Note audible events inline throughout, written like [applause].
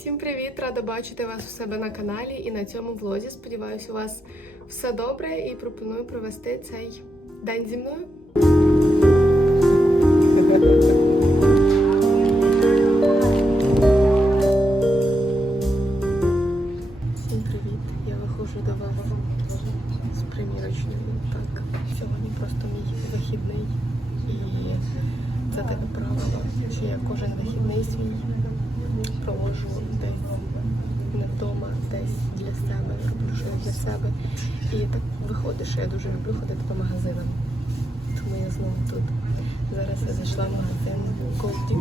Всім привіт! Рада бачити вас у себе на каналі і на цьому влозі. Сподіваюся, у вас все добре і пропоную провести цей день зі мною. Всім привіт! Я виходжу до вас з примірочною. Так, сьогодні просто мій вихідний. І це таке правило, що я кожен вихідний свій проводжу десь не вдома, десь для себе, роблю щось для себе. І так виходить, що я дуже люблю ходити по магазинам. Тому я знову тут. Зараз я зайшла в магазин Голді,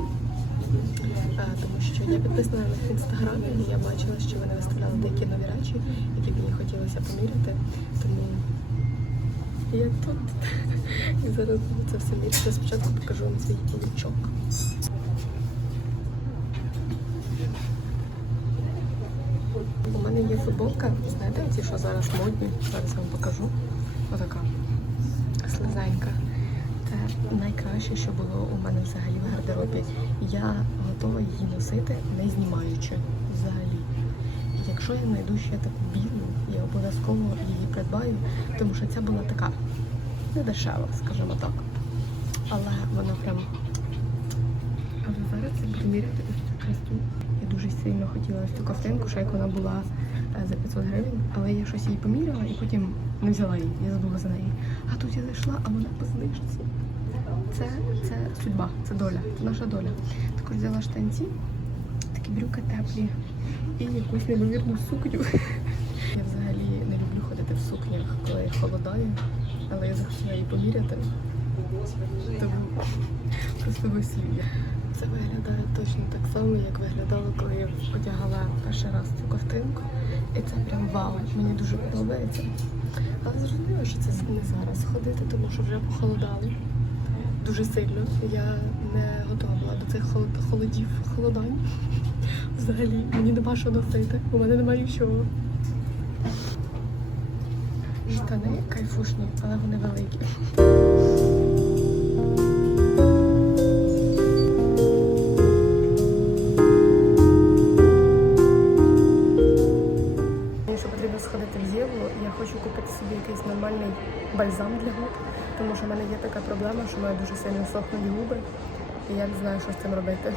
тому що я підписана на в інстаграмі, і я бачила, що вони виставляли деякі нові речі, які мені хотілося поміряти. Тому я тут. [laughs] І зараз це все міряти. Спочатку покажу вам свій лучок. У мене є футболка, знаєте, ці, що зараз модні. Зараз вам покажу. Отака слизенька. Це найкраще, що було у мене взагалі в гардеробі. Я готова її носити, не знімаючи взагалі. Якщо я знайду ще таку білу, я обов'язково її придбаю, тому що ця була така не дешева, скажімо так. Але вона прям. Але зараз я буду міряти. Я дуже сильно хотіла цю ковтинку, ще як вона була за 500 гривень, але я щось її поміряла і потім не взяла її, я забула за неї. А тут я зайшла, а вона по знижці. Це, це судьба, це доля, це наша доля. Також взяла штанці, такі брюки теплі і якусь неймовірну сукню. [laughs] Я взагалі не люблю ходити в сукнях, коли холодає, але я захотіла її поміряти. Тому просто весілля. Це виглядає точно так само, як виглядало, коли я одягала перший раз цю ковтинку. І це прям вау, мені дуже подобається. Але зрозуміло, що це не зараз ходити, тому що вже похолодало. Дуже сильно. Я не готова була до цих холодів, холодань. Взагалі, мені нема що носити, у мене немає нічого. Штани кайфушні, але вони великі. Бальзам для губ, тому що в мене є така проблема, що в мене дуже сильно сохнуть губи, і я не знаю, що з цим робити.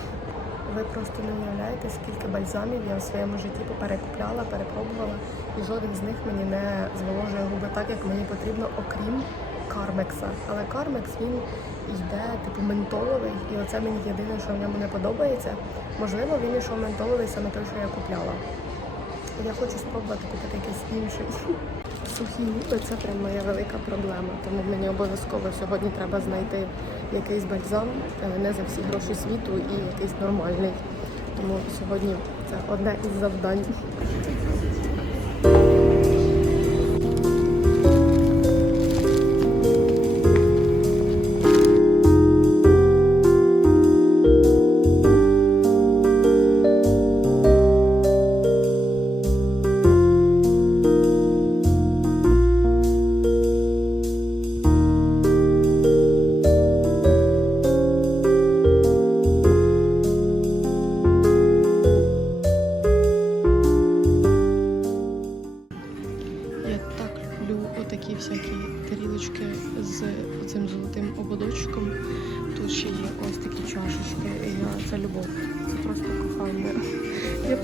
Ви просто не уявляєте, скільки бальзамів я в своєму житті перекупляла, перепробувала, і жоден з них мені не зволожує губи так, як мені потрібно, окрім Кармекса. Але Кармекс він йде типу ментоловий, і оце мені єдине, що в ньому не подобається. Можливо, він ішов ментоловий саме той, що я купляла. Я хочу спробувати купити якийсь інший. Сухі губи це прям моя велика проблема. Тому мені обов'язково сьогодні треба знайти якийсь бальзам, не за всі гроші світу і якийсь нормальний. Тому сьогодні це одне із завдань.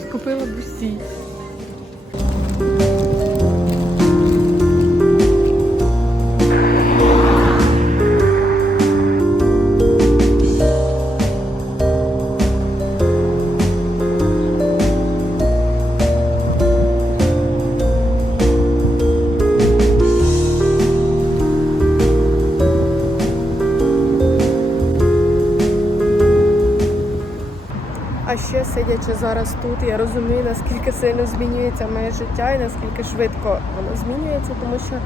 Я б ще сидячи зараз тут, я розумію, наскільки сильно змінюється моє життя і наскільки швидко воно змінюється, тому що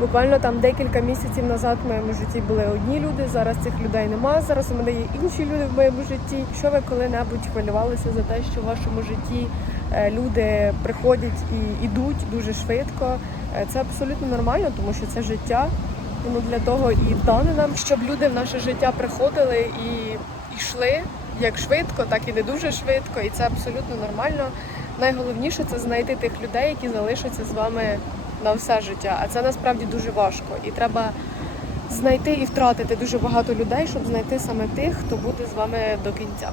буквально там декілька місяців назад в моєму житті були одні люди, зараз цих людей немає. Зараз у мене є інші люди в моєму житті. Що ви коли-небудь хвилювалися за те, що в вашому житті е, люди приходять і йдуть дуже швидко? Е, Це абсолютно нормально, тому що це життя. Тому для того і дане нам, щоб люди в наше життя приходили і йшли як швидко, так і не дуже швидко, і це абсолютно нормально. Найголовніше це знайти тих людей, які залишаться з вами на все життя. А це насправді дуже важко. І треба знайти і втратити дуже багато людей, щоб знайти саме тих, хто буде з вами до кінця.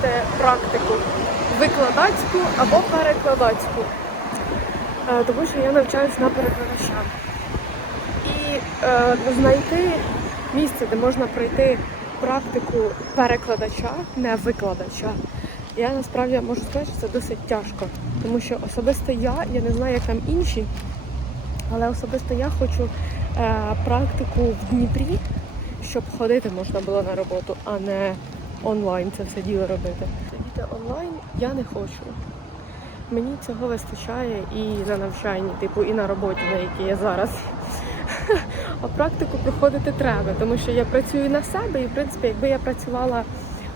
Проходити практику викладацьку або перекладацьку, Е, тому що я навчаюсь на перекладача. І е, знайти місце, де можна пройти практику перекладача, не викладача. Я насправді можу сказати, що це досить тяжко, тому що особисто я, я не знаю, як там інші, але особисто я хочу е, практику в Дніпрі, щоб ходити можна було на роботу, а не онлайн це все діло робити. Сидіти онлайн я не хочу. Мені цього вистачає і на навчанні, типу, і на роботі, на якій я зараз. [laughs] А практику проходити треба, тому що я працюю на себе, і в принципі, якби я працювала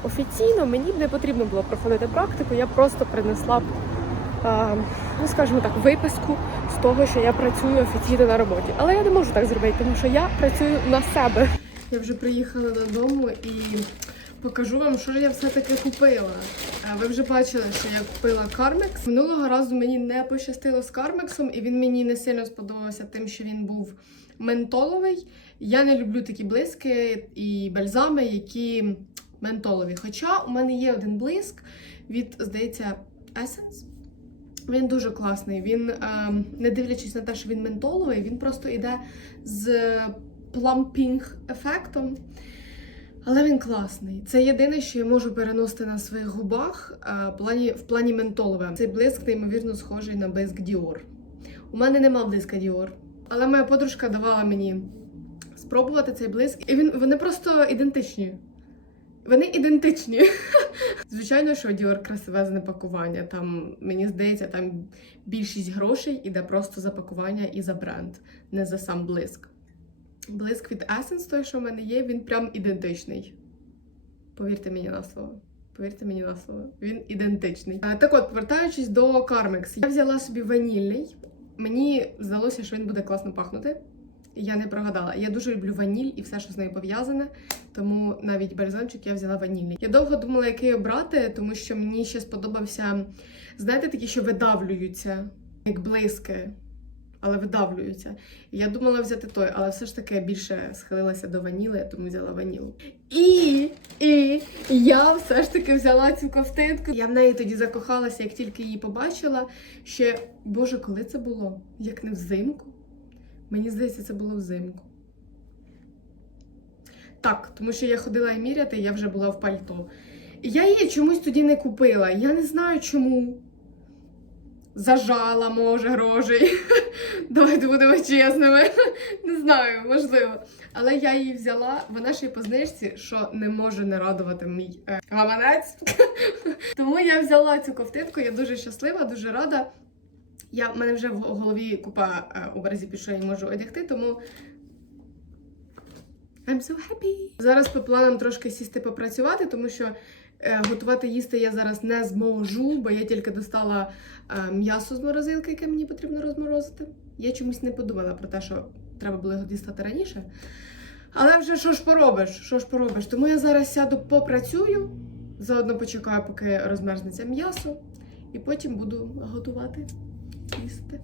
офіційно, мені б не потрібно було проходити практику, я просто принесла б, ну скажімо так, виписку з того, що я працюю офіційно на роботі. Але я не можу так зробити, тому що я працюю на себе. Я вже приїхала додому і покажу вам, що я все-таки купила. Е, Ви вже бачили, що я купила Кармекс. Минулого разу мені не пощастило з Кармексом, і він мені не сильно сподобався тим, що він був ментоловий. Я не люблю такі блиски і бальзами, які ментолові. Хоча у мене є один блиск від, здається, Essence. Він дуже класний. Він, ем, не дивлячись на те, що він ментоловий, він просто йде з плампінг ефектом. Але він класний. Це єдине, що я можу переносити на своїх губах е, в плані, в плані ментолове. Цей блиск неймовірно схожий на блиск Dior. У мене нема блиска Dior. Але моя подружка давала мені спробувати цей блиск. І він, вони просто ідентичні. Вони ідентичні. [laughs] Звичайно, що Dior красивезне пакування. Там, мені здається, там більшість грошей іде просто за пакування і за бренд, не за сам блиск. Блиск від Essence, той, що в мене є, він прям ідентичний. Повірте мені на слово. Повірте мені на слово, він ідентичний. Так от, повертаючись до Carmex, я взяла собі ванільний. Мені здалося, що він буде класно пахнути. Я не прогадала. Я дуже люблю ваніль і все, що з нею пов'язане. Тому навіть бальзамчик я взяла ванільний. Я довго думала, який обрати, тому що мені ще сподобався, знаєте, такі, що видавлюються, як блиски, але видавлюються. Я думала взяти той, але все ж таки більше схилилася до ваніли, тому взяла ванілу. І, і я все ж таки взяла цю ковтинку. Я в неї тоді закохалася, як тільки її побачила. Ще, боже, коли це було? Як не взимку? Мені здається, це було взимку. Так, тому що я ходила і міряти, і я вже була в пальто. Я її чомусь тоді не купила. Я не знаю чому. Зажала, може, грошей. [laughs] Давайте будемо чесними. Не знаю, можливо. Але я її взяла, вона ще й по знижці, що не може не радувати мій е, гаманець. [laughs] Тому я взяла цю ковтинку, я дуже щаслива, дуже рада. Я, в мене вже в голові купа е, образів, під що я її можу одягти, тому I'm so happy. Зараз по планам трошки сісти попрацювати, тому що готувати їсти я зараз не зможу, бо я тільки достала е, м'ясо з морозилки, яке мені потрібно розморозити. Я чомусь не подумала про те, що треба було дістати раніше. Але вже що ж поробиш? Що ж поробиш? Тому я зараз сяду попрацюю, заодно почекаю, поки розмерзнеться м'ясо, і потім буду готувати їсти.